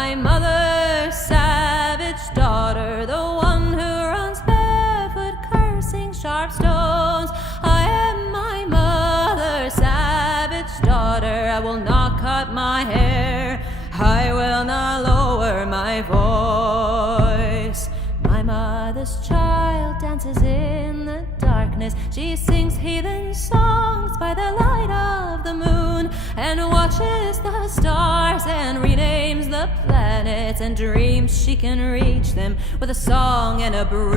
my mother's savage daughter, the one who runs barefoot, cursing sharp stones. I am my mother's savage daughter. I will not cut my hair, I will not lower my voice. My mother's child dances in the darkness. She sings heathen songs by the light of the moon, and watches the stars and renames the planets, and dreams she can reach them with a song and a broom.